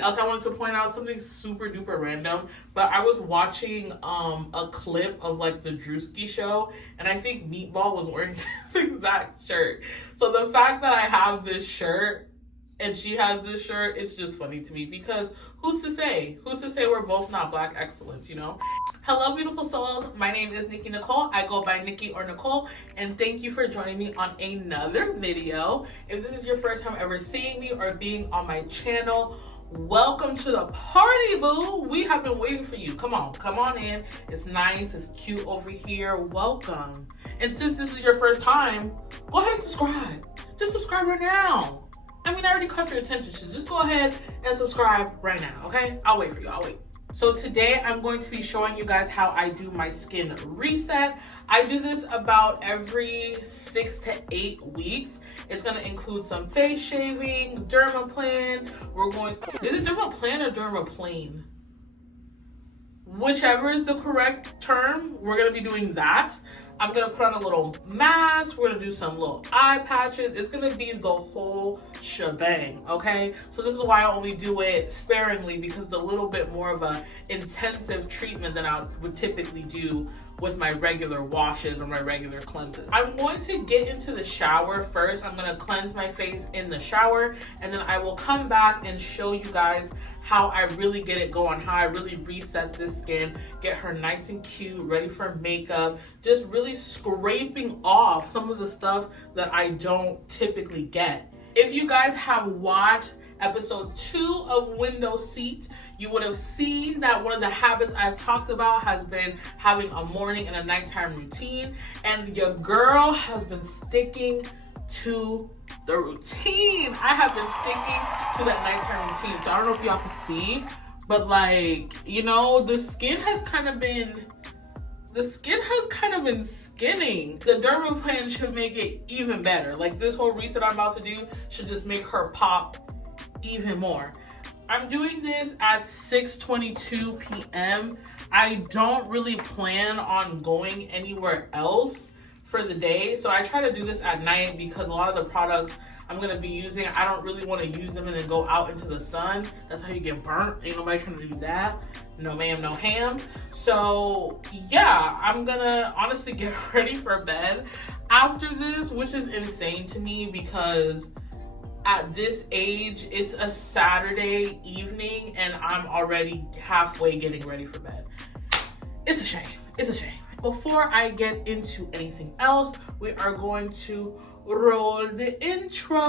something else I wanted to point out, something super duper random, but I was watching a clip of like the Drewski show, and I think Meatball was wearing this exact shirt. So the fact that I have this shirt and she has this shirt, it's just funny to me, because who's to say we're both not Black excellence, you know? Hello, beautiful souls. My name is Nikki Nicole. I go by Nikki or Nicole, and thank you for joining me on another video. If this is your first time ever seeing me or being on my channel, welcome to the party, boo. We have been waiting for you. Come on in. It's nice, it's cute over here. Welcome. And since this is your first time, go ahead and subscribe. Just subscribe right now. I mean, I already caught your attention, so just go ahead and subscribe right now, okay? I'll wait for you, I'll wait. So today I'm going to be showing you guys how I do my skin reset. I do this about every 6 to 8 weeks. It's gonna include some face shaving, Dermaplane. Is it Dermaplane or Dermaplane? Whichever is the correct term, we're gonna be doing that. I'm gonna put on a little mask. We're gonna do some little eye patches. It's gonna be the whole shebang, okay? So this is why I only do it sparingly, because it's a little bit more of a intensive treatment than I would typically do with my regular washes or my regular cleanses. I'm going to get into the shower first. I'm gonna cleanse my face in the shower, and then I will come back and show you guys how I really get it going, how I really reset this skin, get her nice and cute, ready for makeup, just really scraping off some of the stuff that I don't typically get. If you guys have watched episode 2 of Window Seat, you would have seen that one of the habits I've talked about has been having a morning and a nighttime routine, and your girl has been sticking to the routine. I have been sticking to that nighttime routine. So I don't know if y'all can see, but like, you know, the skin has kind of been skinning. The Dermaplane should make it even better. Like, this whole reset I'm about to do should just make her pop even more. I'm doing this at 6:22 p.m. I don't really plan on going anywhere else for the day, so I try to do this at night, because a lot of the products I'm gonna be using, I don't really want to use them and then go out into the sun. That's how you get burnt. Ain't nobody trying to do that. No ma'am, no ham. So yeah, I'm gonna honestly get ready for bed after this, which is insane to me, because at this age, it's a Saturday evening and I'm already halfway getting ready for bed. It's a shame. It's a shame. Before I get into anything else, we are going to roll the intro.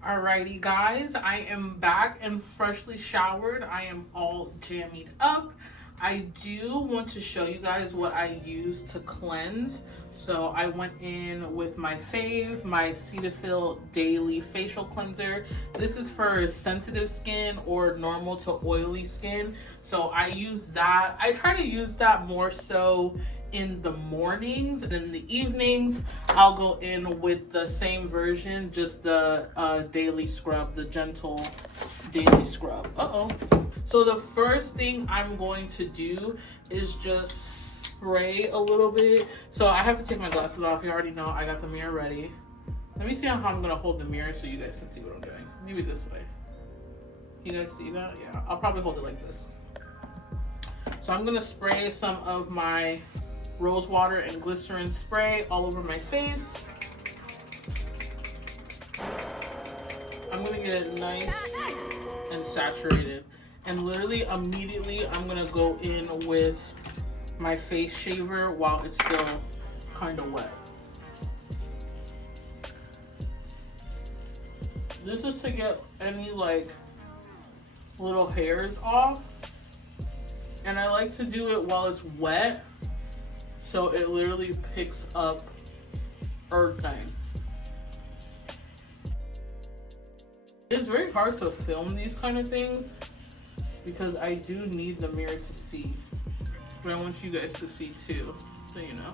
Alrighty guys, I am back and freshly showered. I am all jammied up. I do want to show you guys what I use to cleanse. So I went in with my fave, my Cetaphil Daily Facial Cleanser. This is for sensitive skin or normal to oily skin. So I use that. I try to use that more so in the mornings, and in the evenings I'll go in with the same version, just the daily scrub, the gentle daily scrub. So the first thing I'm going to do is just spray a little bit. So I have to take my glasses off. You already know I got the mirror ready. Let me see how I'm gonna hold the mirror so you guys can see what I'm doing. Maybe this way. You guys see that? Yeah, I'll probably hold it like this. So I'm gonna spray some of my rose water and glycerin spray all over my face. I'm gonna get it nice and saturated. And literally immediately I'm gonna go in with my face shaver while it's still kind of wet. This is to get any like little hairs off. And I like to do it while it's wet, so it literally picks up everything. It's very hard to film these kind of things because I do need the mirror to see. But I want you guys to see too, so you know.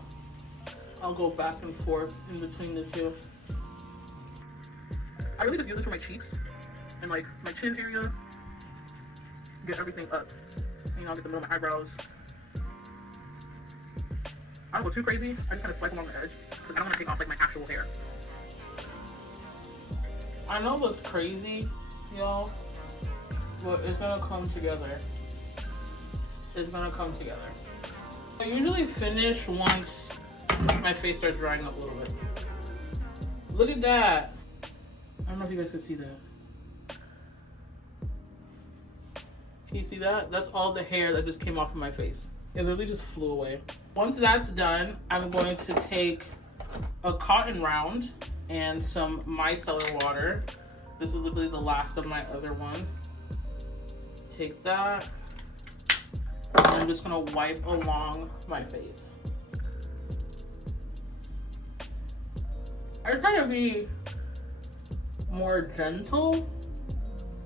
I'll go back and forth in between the two. I really just use this for my cheeks and like my chin area. Get everything up. You know, I'll get the middle of my eyebrows. I don't go too crazy. I just kind of swipe along the edge because I don't want to take off like my actual hair. I know what's crazy, y'all, but it's gonna come together. It's gonna come together. I usually finish once my face starts drying up a little bit. Look at that. I don't know if you guys can see that. Can you see that? That's all the hair that just came off of my face. It literally just flew away. Once that's done, I'm going to take a cotton round and some micellar water. This is literally the last of my other one. Take that. And I'm just gonna wipe along my face. I try to be more gentle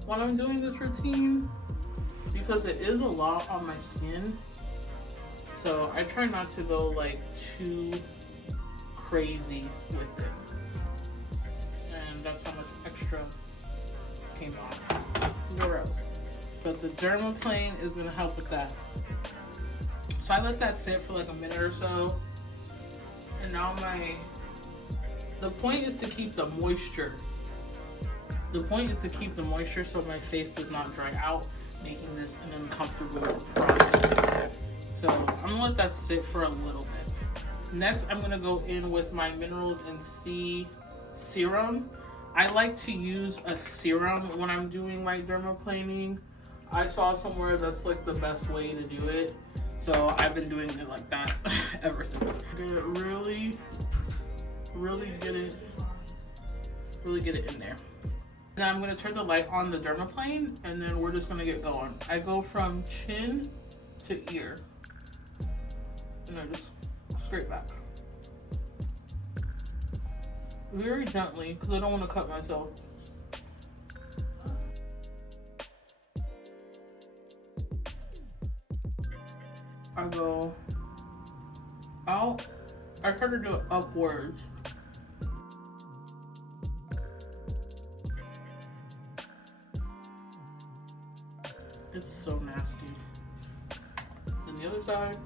when I'm doing this routine because it is a lot on my skin. So I try not to go like too crazy with it. And that's how much extra came off. Gross. But the Dermaplane is gonna help with that. So I let that sit for like a minute or so. And now the point is to keep the moisture. The point is to keep the moisture so my face does not dry out, making this an uncomfortable process. So I'm gonna let that sit for a little bit. Next, I'm gonna go in with my Minerals and C serum. I like to use a serum when I'm doing my dermaplaning. I saw somewhere that's like the best way to do it. So I've been doing it like that ever since. I'm gonna really get it in there. Then I'm gonna turn the light on the Dermaplane and then we're just gonna get going. I go from chin to ear. And I just straight back. Very gently, because I don't want to cut myself. I go out. I try to do it upwards. It's so nasty. And the other side.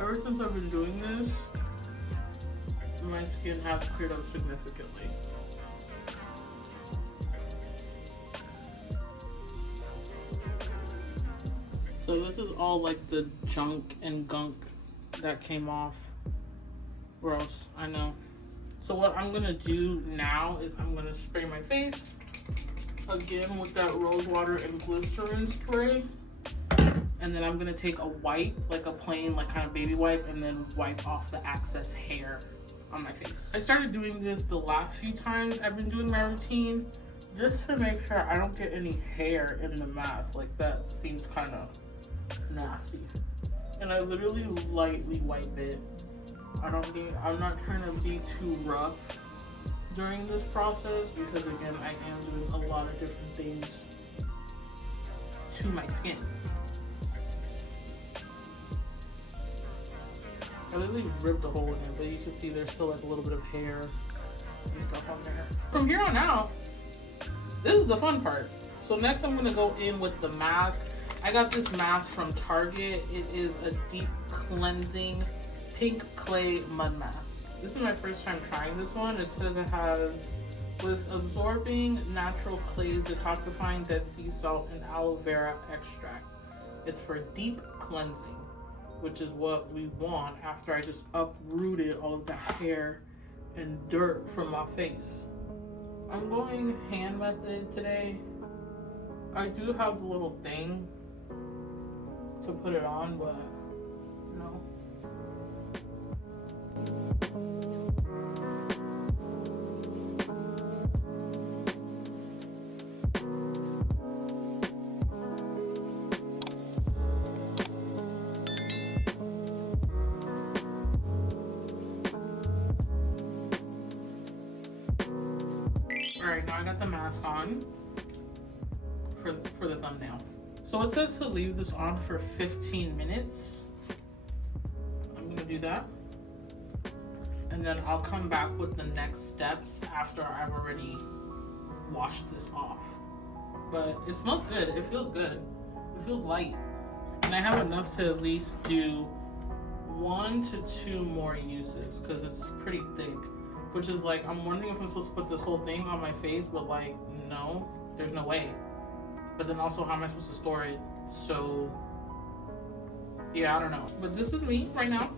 Ever since I've been doing this, my skin has cleared up significantly. So this is all like the junk and gunk that came off. Gross, I know. So what I'm gonna do now is I'm gonna spray my face again with that rose water and glycerin spray. And then I'm gonna take a wipe, like a plain, like kind of baby wipe, and then wipe off the excess hair on my face. I started doing this the last few times I've been doing my routine, just to make sure I don't get any hair in the mask. Like that seems kind of nasty. And I literally lightly wipe it. I'm not trying to be too rough during this process because again, I am doing a lot of different things to my skin. I literally ripped a hole in it, but you can see there's still like a little bit of hair and stuff on there. From here on out, this is the fun part. So next I'm gonna go in with the mask. I got this mask from Target. It is a deep cleansing pink clay mud mask. This is my first time trying this one. It says it has with absorbing natural clays, detoxifying Dead Sea salt, and aloe vera extract. It's for deep cleansing, which is what we want after I just uprooted all of the hair and dirt from my face. I'm going hand method today. I do have the little thing to put it on, but no. Alright, now I got the mask on for the thumbnail. So it says to leave this on for 15 minutes. I'm gonna do that. And then I'll come back with the next steps after I've already washed this off. but it smells good. It feels good. It feels light. And I have enough to at least do 1 to 2 more uses because it's pretty thick. Which is like, I'm wondering if I'm supposed to put this whole thing on my face, but like, no, there's no way. But then also, how am I supposed to store it? So, yeah, I don't know. But this is me right now.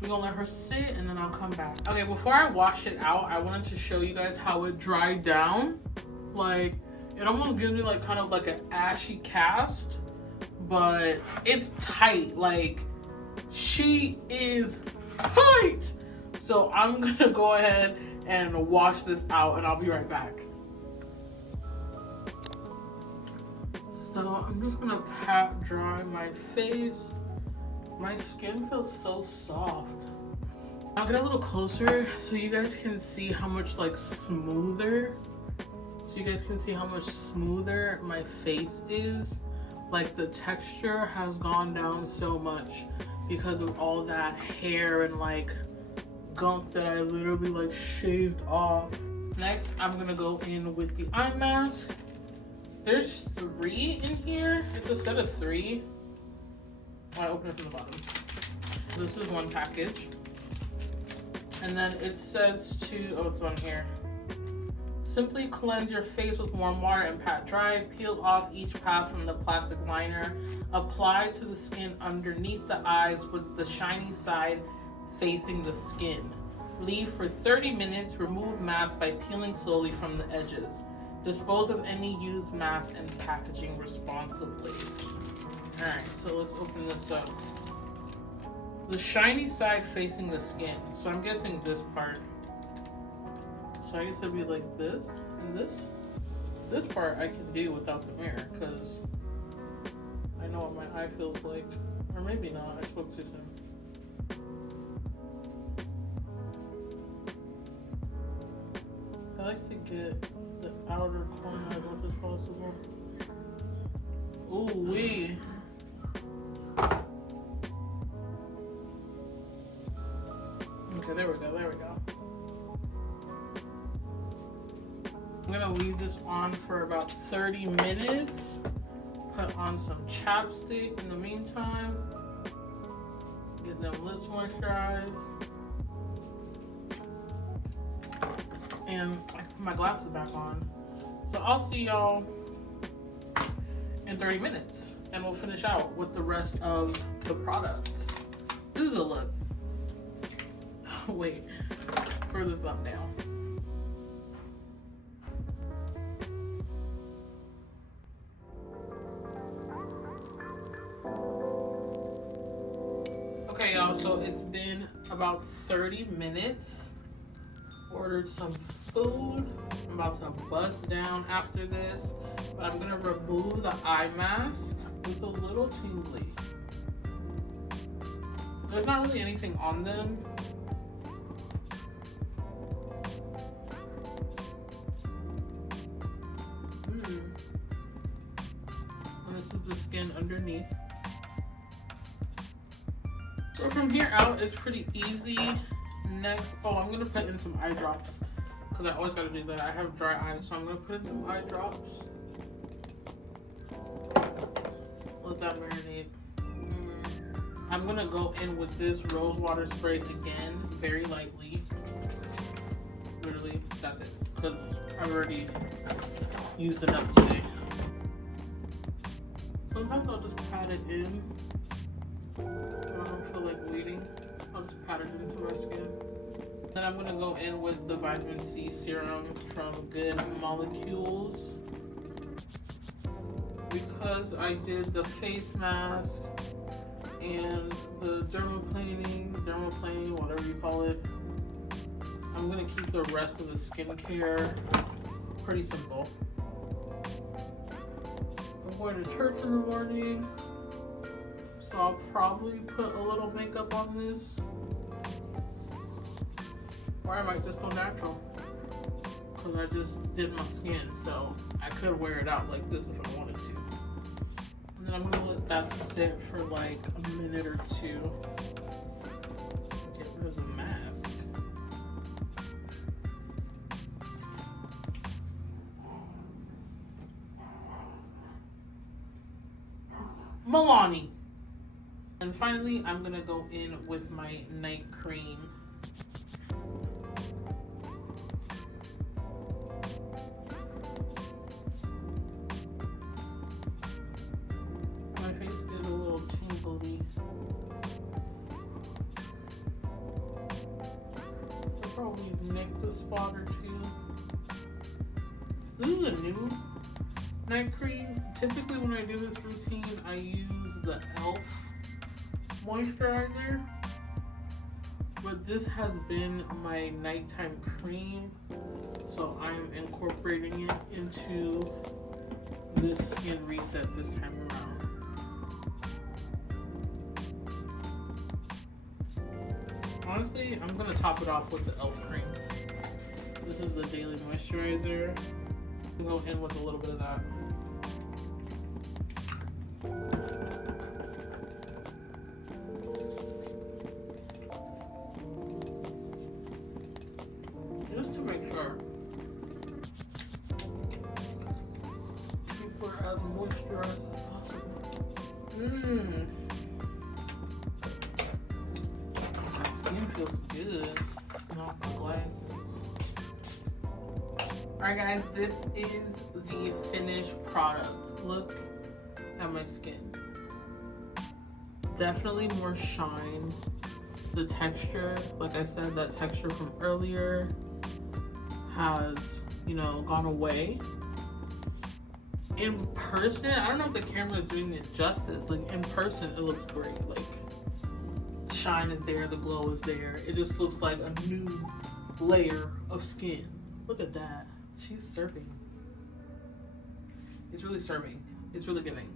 We're gonna let her sit and then I'll come back. Okay, before I wash it out, I wanted to show you guys how it dried down. Like, it almost gives me like kind of like an ashy cast, but it's tight. Like, she is tight. So I'm gonna go ahead and wash this out and I'll be right back. So I'm just gonna pat dry my face. My skin feels so soft. I'll get a little closer so you guys can see how much like smoother. So you guys can see how much smoother my face is. Like the texture has gone down so much because of all that hair and like gunk that I literally like shaved off. Next, I'm gonna go in with the eye mask. There's 3 in here. It's a set of 3. I open it from the bottom. This is one package. And then it says to, oh, it's on here. Simply cleanse your face with warm water and pat dry. Peel off each pass from the plastic liner. Apply to the skin underneath the eyes with the shiny side facing the skin. Leave for 30 minutes. Remove mask by peeling slowly from the edges. Dispose of any used mask and packaging responsibly. Alright, so let's open this up. The shiny side facing the skin. So I'm guessing this part. So I guess it'd be like this and this. This part I can do without the mirror because I know what my eye feels like. Or maybe not, I spoke too soon. I like to get the outer corner as much as possible. Ooh wee. Okay, there we go, there we go. I'm gonna leave this on for about 30 minutes. Put on some chapstick in the meantime. Get them lips moisturized. And I put my glasses back on. So I'll see y'all in 30 minutes and we'll finish out with the rest of the products. This is a look. Wait, for the thumbnail. Okay y'all, so it's been about 30 minutes. Ordered some food. I'm about to bust down after this, but I'm gonna remove the eye mask. It's a little tingly. There's not really anything on them. And this is the skin underneath. So from here out, it's pretty easy. Next, oh, I'm gonna put in some eye drops because I always gotta do that. I have dry eyes, so I'm gonna put in some eye drops. Let that marinate. I'm gonna go in with this rose water spray again, very lightly. Literally, that's it, because I've already used enough today. Sometimes I'll just pat it in. I don't feel like waiting. I'll just pat it into my skin. Then I'm gonna go in with the vitamin C serum from Good Molecules. Because I did the face mask and the dermaplaning, whatever you call it, I'm gonna keep the rest of the skincare pretty simple. I'm going to church in the morning, so I'll probably put a little makeup on this, or I might just go natural because I just did my skin, so I could wear it out like this if I wanted to. And then I'm gonna let that sit for like a minute or two. Get rid of the mask. Milani. And finally, I'm gonna go in with my night cream. My face is a little tingly. I'll probably nick the spot or two. This is a new night cream. Typically when I do this routine, I use the e.l.f. moisturizer, but this has been my nighttime cream, so I'm incorporating it into this skin reset this time around. Honestly, I'm gonna top it off with the e.l.f. cream. This is the daily moisturizer. I'll go in with a little bit of that. Just to make sure. Keep her as moisturized as possible. My skin feels good. Not the glasses. Alright guys, this is the finished product. Look at my skin. Definitely more shine. The texture, like I said, that texture from earlier has, you know, gone away. In person, I don't know if the camera is doing it justice. Like in person, it looks great. Like shine is there, the glow is there. It just looks like a new layer of skin. Look at that. She's serving. It's really serving. It's really giving.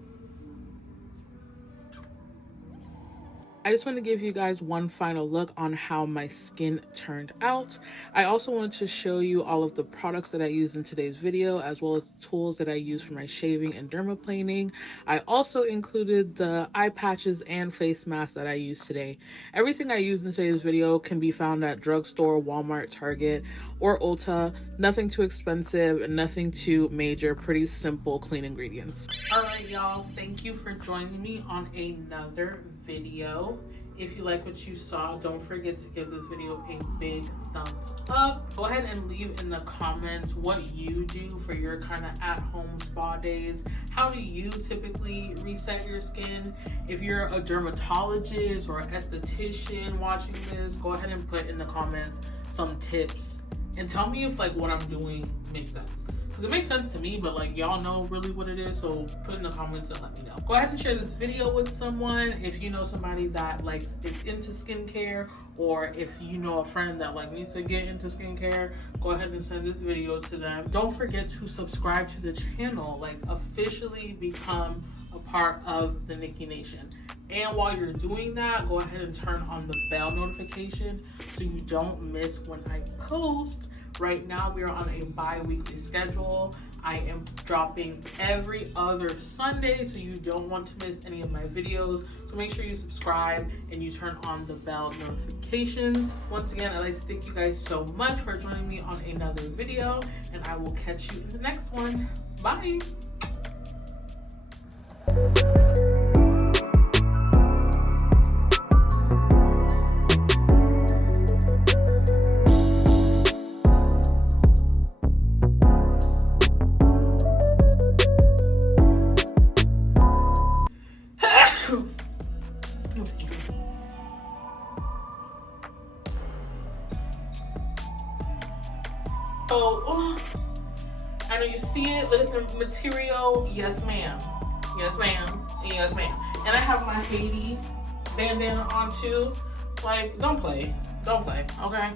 I just want to give you guys one final look on how my skin turned out. I also wanted to show you all of the products that I used in today's video, as well as the tools that I use for my shaving and dermaplaning. I also included the eye patches and face masks that I used today. Everything I used in today's video can be found at drugstore, Walmart, Target, or Ulta. Nothing too expensive and nothing too major. Pretty simple, clean ingredients. All right, y'all. Thank you for joining me on another video. If you like what you saw, don't forget to give this video a big thumbs up. Go ahead and leave in the comments what you do for your kind of at-home spa days. How do you typically reset your skin? If you're a dermatologist or an esthetician watching this, go ahead and put in the comments some tips and tell me if like what I'm doing makes sense. Because it makes sense to me, but like y'all know really what it is, so put in the comments and let me know. Go ahead and share this video with someone if you know somebody that like is into skincare, or if you know a friend that like needs to get into skincare, go ahead and send this video to them. Don't forget to subscribe to the channel, like officially become a part of the Nikki Nation. And while you're doing that, go ahead and turn on the bell notification so you don't miss when I post. Right now, we are on a bi-weekly schedule. I am dropping every other Sunday, so you don't want to miss any of my videos. So make sure you subscribe and you turn on the bell notifications. Once again, I'd like to thank you guys so much for joining me on another video, and I will catch you in the next one. Bye. So, I know you see it, look at the material. Yes, ma'am. Yes, ma'am. Yes, ma'am. And I have my Haiti bandana on too. Like, don't play. Don't play, okay?